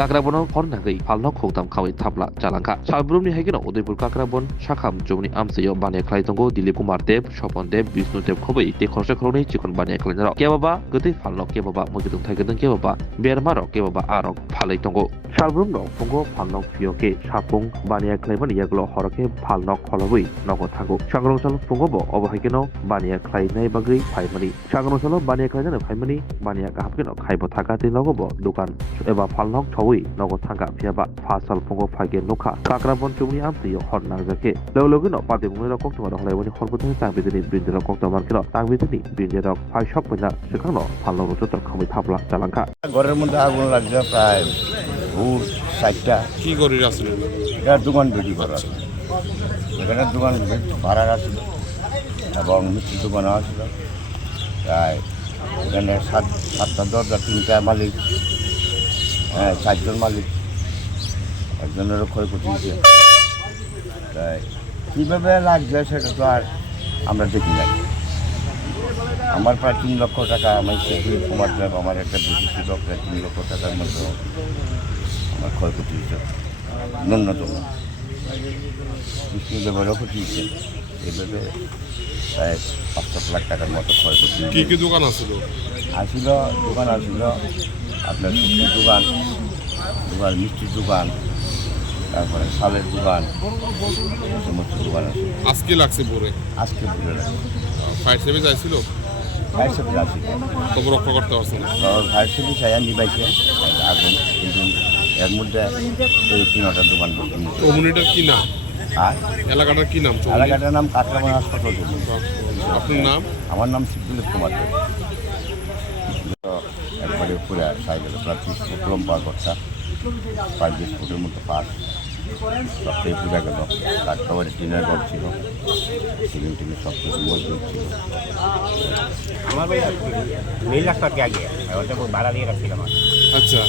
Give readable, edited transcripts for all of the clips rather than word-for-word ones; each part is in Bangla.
काकराबन हरनागै फालनक खोगदाम खावै थाबला जालांखा साब्रुमनि हायगेन उदयपुर काकराबन साखाम जौनि आमसेयाव बानाय खालायदंगो दिलीप कुमार देव स्वपन देव विष्णु देव खबै ते खरसे खरनै चिकन बानाय खालायनाराव केबाबा गदै फालनक केबाबा मुजिदं थाइगदों केबाबा बेरमारक केबाबा आरक फालै दंगो साब्रुमनो फंगो फालनक फियोके सापुं बानाय खालायमोन यागलो हरके फालनक खलबै नगो थागो सांग्रंसाल फंगोबो अबहायगेन बानाय खालायनाय बागै फाइमानि सांग्रंसाल बानाय खालायनाय फाइमानि बानाय गाहाबगेन खायबो थागाते नगोबो दुकान एबा फालनक छवै नगो थांगा फियाबा फासल फंगो फागे नखा काकराबन चौनि आमसेयाव हरनागजाके लोगोनो पादेमुनि रकम तुम्हारा हलायबनि हरबोथाय तांबिदिनि ब्रिन्जेर रकम तमारकेनो तांबिदिनि ब्रिन्जेर फाइसक पयना सेखांनो फालनक रचत खामै थाबला जालांखा ঘরের মধ্যে আগুন লাগছে প্রায় ভোর 4টা। কি করে আসলে এটা দোকান বিক্রি করা এখানে দোকান ভাড়া আসছিল এবং মিষ্টির দোকানও আসছিল প্রায় এখানে সাতটা দরজা 3টা মালিক, 4জন মালিক, একজনেরও ক্ষয়ক্ষতি হয়েছে। তাই কীভাবে লাগছে সেটা তো আর আমরা দেখি নাই। আমার প্রায় 3 লক্ষ টাকা আমার দিলীপ কুমার দেব আমার একটা বিদেশি ছিল, প্রায় 3 লক্ষ টাকার মতো আমার ক্ষয়ক্ষতি হয়েছে ন্যূনতম। বিষ্ণুদেবেরও ক্ষতি হয়েছে, এভাবে প্রায় 5-7 লাখ টাকার মতো ক্ষয়ক্ষতি। কি কি দোকান আসছিল? দোকান আসছিল আপনার সবজির দোকান, মিষ্টির দোকান, তারপরে শালের দোকান, সমস্ত দোকান আছে। আজকে লাগছে পরে আজকে ঘুরে লাগে ফায়ার সার্ভিস আসছিল, ফায়ার সার্ভিস আসছিল, তবু রক্ষা করতে পারছে না। ফায়ার সার্ভিস নিবাইছে আগুন, কিন্তু এর মধ্যে এই 3টা দোকান করতে কমিউনিটির কি নাম? আর এলাকাটার কি নাম? এলাকাটার নাম কাকরাবন হাসপাতাল। আপনার নাম? আমার নাম দিলীপ কুমার দেব। একবারে পুরো সাইকেল প্রায় 30 ফুট লম্বা ঘরটা, 5-20 ফুটের মতো পাশ, সবটাই পুজা গেল। একেবারে টিনের ঘর ছিল, সিলিং টিনের সব কিছু মজবুত ছিল। আমার ভাই মিল রাস্তার আগে ওটা ভাড়া দিয়ে রাখছিলাম। আচ্ছা,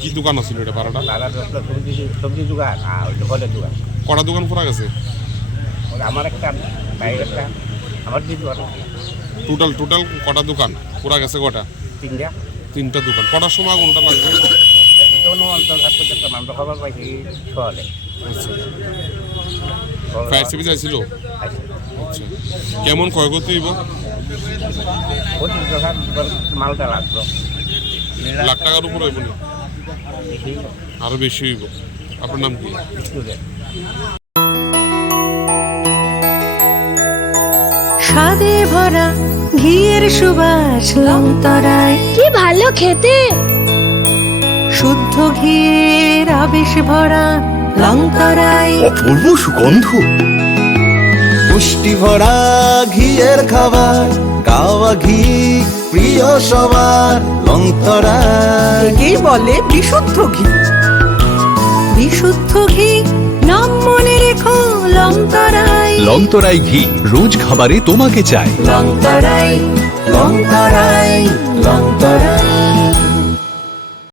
কি দোকান আছিল এটা ভাড়াটা? ভাড়া সবজি দোকান আর ফলের দোকান। কটা দোকান পুরা গেছে? আমার একটা বাইরের একটা, আমার 2 দোকান। টোটাল কটা দোকান পুরা গেছে? কটা? 3টা দোকান। কটার সময় আগুনটা লাগবে? কোনো অঞ্চল থাকতে একটা আমরা খবর পাইছি সকালে। আচ্ছা, ফায়ার সার্ভিস আসছিল? আচ্ছা, কেমন ক্ষয়ক্ষতি হইব? 25 টাকা মালটা লাগলো। লাখ টাকার উপর হইব না? বেশি আরো বেশি হইব। আপনার নাম কি? স্বাদে ভরা ঘিয়ের সুবাস লংতরায়, কি ভালো খেতে। শুদ্ধ ঘিয়ের আবেশ ভরা লংতরায়, অপূর্ব সুগন্ধ, পুষ্টি ভরা ঘিয়ের খাবার, গাওয়া ঘি প্রিয় সবার লংতরায়। একেই বলে বিশুদ্ধ ঘি। বিশুদ্ধ ঘি নাম মনে রেখো লংতরায়। লংতরাই ঘি রোজ খাবারে তোমাকে চাই। লংতরায়, লংতরায়, লংতরায়।